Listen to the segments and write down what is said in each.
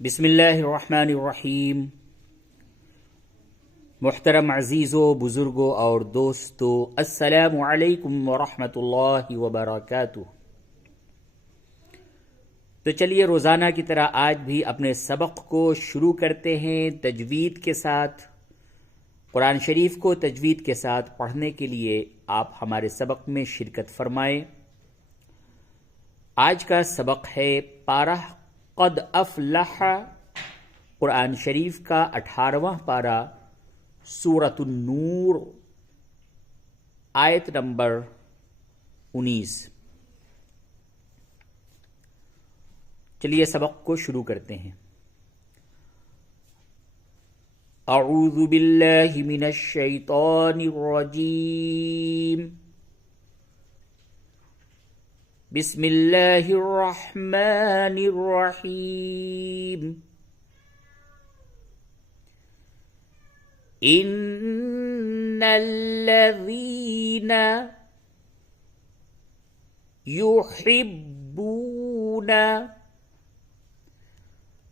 बिस्मिल्लाहिर्रहमानिर्रहीम। मुहतरम अज़ीज़ो बुज़ुर्गो और दोस्तों, अस्सलामु अलैकुम वरहमतुल्लाहि वबरकातुहू। तो चलिए रोज़ाना की तरह आज भी अपने सबक को शुरू करते हैं तजवीद के साथ। कुरान शरीफ को तजवीद के साथ पढ़ने के लिए आप हमारे सबक में शिरकत फरमाएं। आज का सबक है पारा क़द अफ़लह, कुरान शरीफ का 18वां पारा, सूरतुन नूर, आयत नंबर 19। चलिए सबक को शुरू करते हैं। अऊज़ु बिल्लाहि मिनश शैतानिर रजीम। बिस्मिल्लाहिर रहमानिर रहीम। इन्नल्लज़ीना युहिब्बूना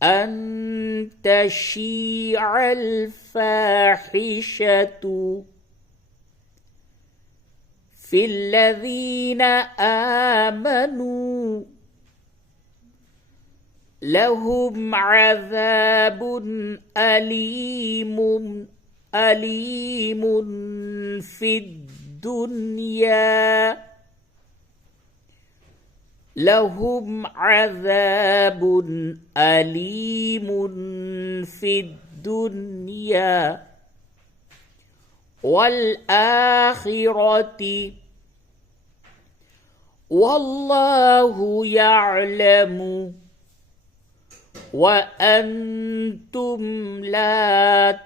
अन तशीअल फ़ाहिशतु फ़िल्लज़ीना आमनू लहुम अज़ाबुन अलीमुन फ़िद्दुनिया लहुम अज़ाबुन अलीमुन फ़िद्दुनिया वल आखिरति वल्लाहु यअलमु व अंतुम ला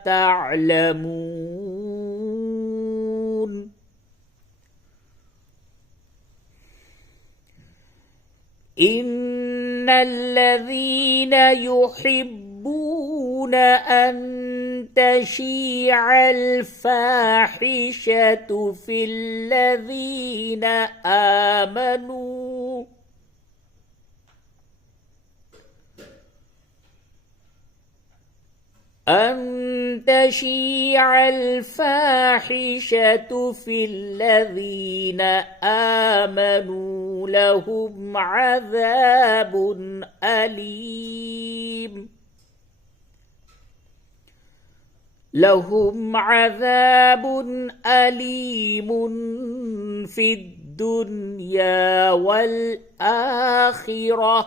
तअलमून। इन्नल्लज़ीना युहिब्बूना अन तशीअल फ़ाहिशतु फ़िल्लज़ीना आमनू अन तशीअल फ़ाहिशतु फ़िल्लज़ीना आमनू लहुम अज़ाबुन अलीम फ़िद्दुनिया वल आखिरह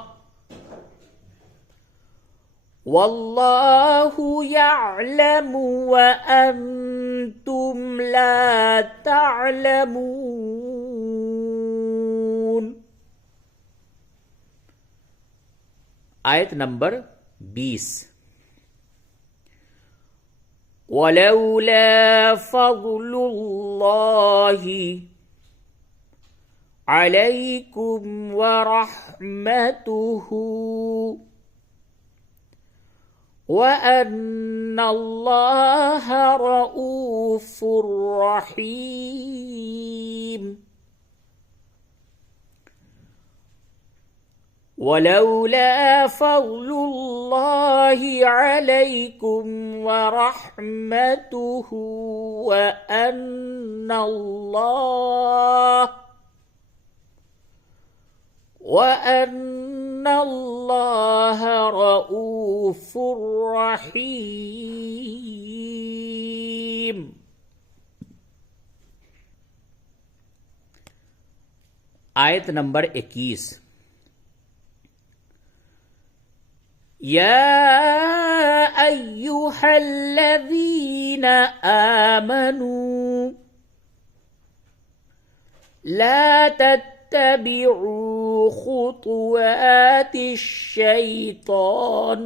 वल्लाहु यअलमु व अंतुम ला तअलमून। आयत नंबर 20। वलौला फ़ज़्लुल्लाहि अलैकुम व रहमतुहु वअन्नल्लाह रऊफ़ुर रहीम। वलौला फ़ज़्लुल्लाहि अलैकुम वरहमतुहु वअन्नल्लाह रऊफ़ुर रहीम। आयत नंबर 21। या अय्युहल्लज़ीना आमनू ला तत्तबिउ खुतुवातिश शैतान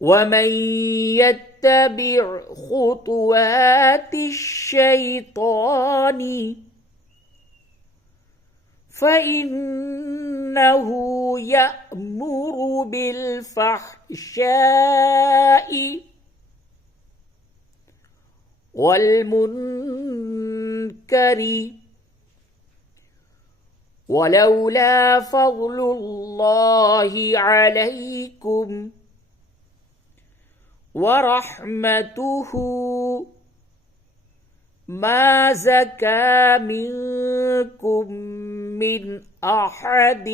वमन यत्तबिअ खुतुवातिश शैतानि फ़इन्नहु यअमुरु बिलफ़हशाइ वल मुनकरी ولولا فضل الله عليكم ورحمته ما زكى منكم من أحد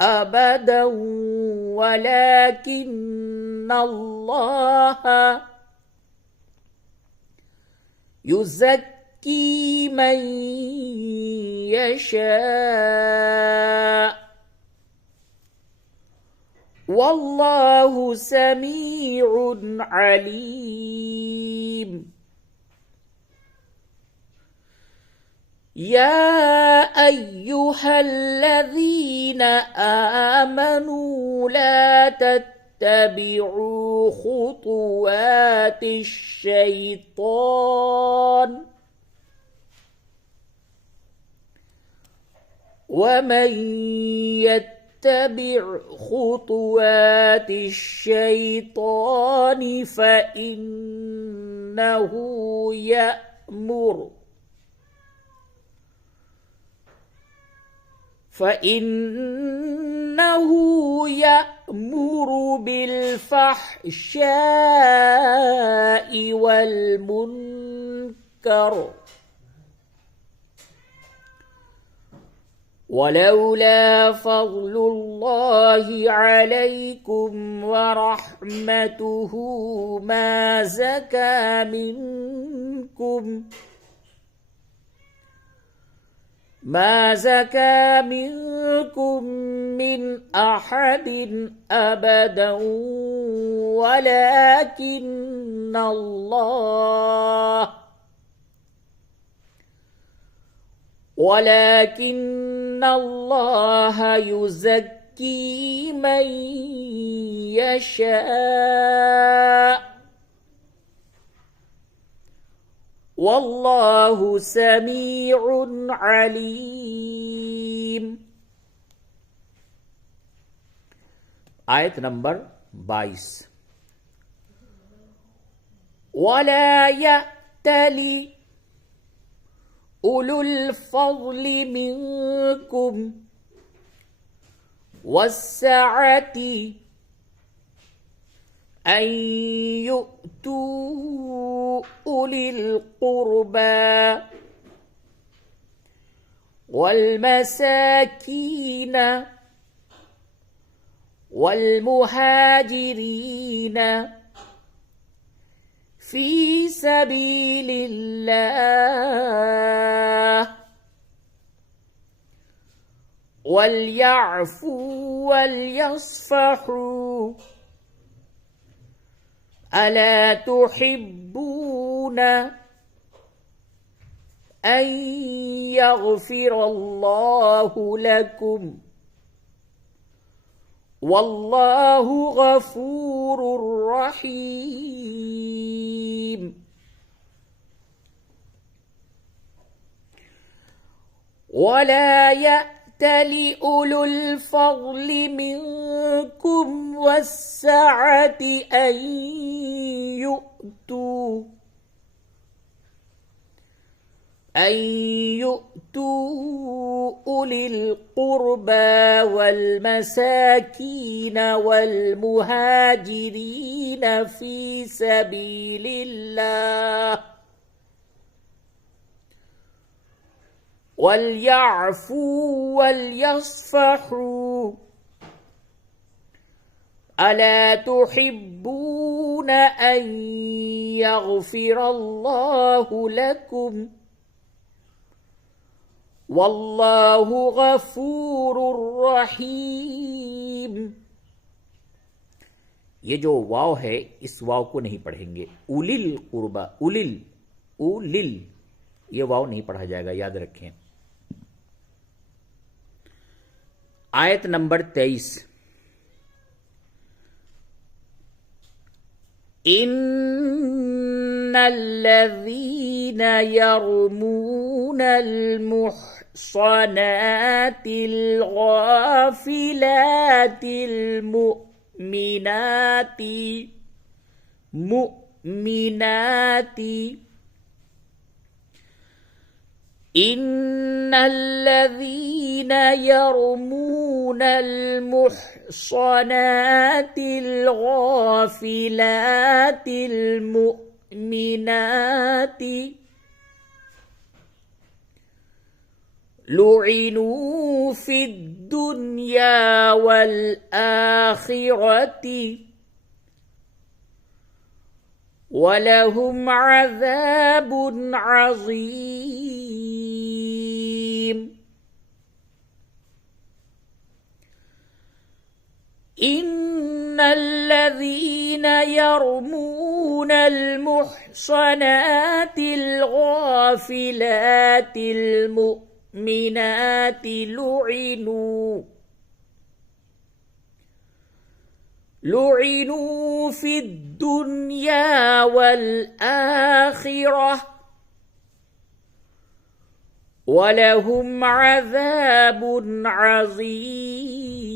أبدا ولكن الله يزكي من يشاء والله سميع عليم. يا أيها الذين آمنوا لا تتبعوا خطوات الشيطان ومن يتبع خطوات الشيطان فإنه يأمر بالفحشاء والمنكر ولولا فضل الله عليكم ورحمته ما زكى منكم من أحد أبدا ولكن الله يزكي من يشاء والله سميع عليم. आयत नंबर 22 ولا يأتل أولو الفضل منكم والسعة أن يؤتوا أولي القربى والمساكين والمهاجرين في سبيل الله وليعفوا وليصفحوا ألا تحبون أن يغفر الله لكم والله غفور رحيم. ولا يأتل أولو الفضل منكم والسعة أن يؤتوا أولي القربى والمساكين والمهاجرين في سبيل الله وليعفوا وليصفحوا ألا تحبون أن يغفر الله لكم والله غफूर रहीम। ये जो वाव है इस वाव को नहीं पढ़ेंगे। उलिल कुर्बा, उलिल उलिल ये वाव नहीं पढ़ा जाएगा, याद रखें। आयत नंबर 23 इन्नल्लज़ीन यरमूनल मुहसनातिल गाफिलातिल मुमिनाति إن الذين يرمون المحصنات الغافلات المؤمنات لعنوا في الدنيا والآخرة ولهم عذاب عظيم. إن الذين يرمون المحصنات الغافلات المؤمنات لعنوا في الدنيا والآخرة ولهم عذاب عظيم.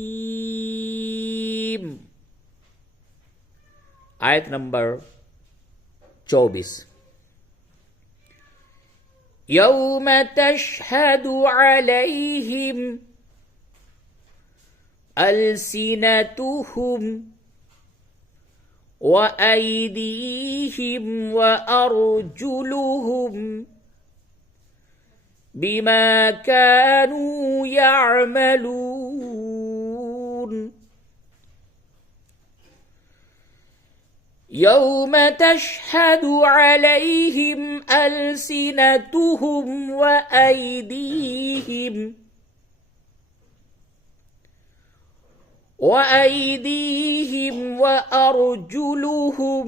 आयत नंबर 24. يوم تشهد عليهم ألسنتهم وأيديهم وأرجلهم بما كانوا يعملون. يوم تشهد عليهم ألسنتهم وأيديهم وأرجلهم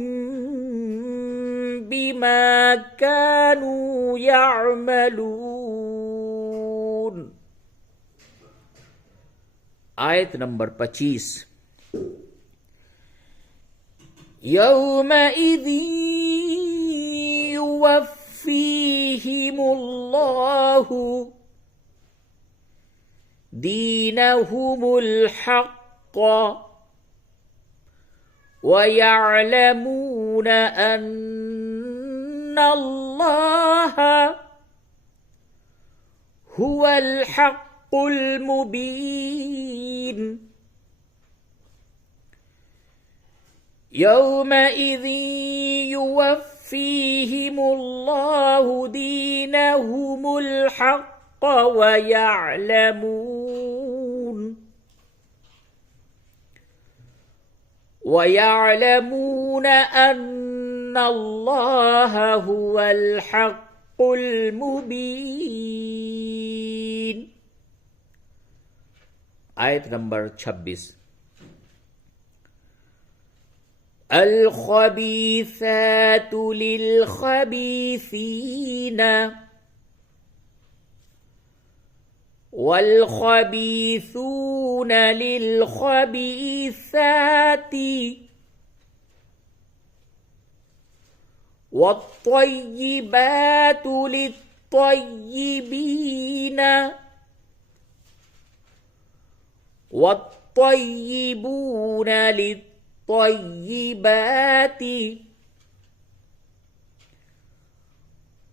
بما كانوا يعملون. आयत नंबर 25. يومئذ يوفيهم الله دينهم الحق ويعلمون أن الله هو الحق المبين. يومئذ يوفيهم الله دينهم الحق ويعلمون أن الله هو الحق المبين. आयत नंबर 26. الخبيثات للخبيثين والخبيثون للخبيثات والطيبات للطيبين والطيبون للطيبات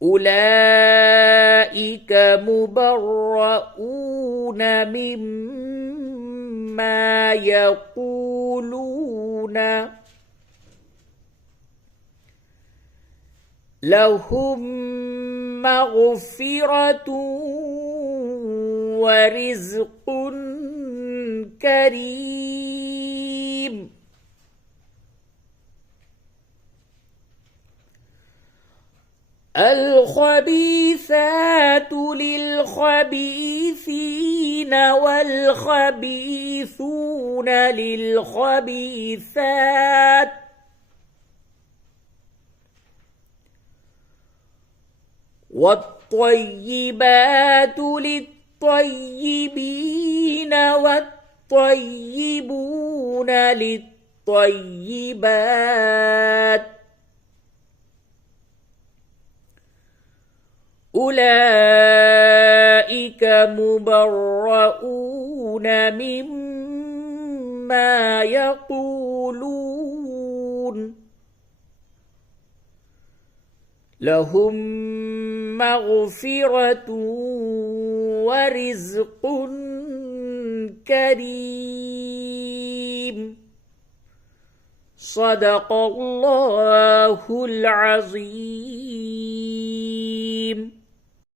أولئك مبرؤون مما يقولون لهم مغفرة ورزق كريم. الخبيثات للخبيثين والخبيثون للخبيثات والطيبات للطيبين والطيبون للطيبات أولئك مبرؤون مما يقولون لهم مغفرة ورزق كريم. صدق الله العظيم.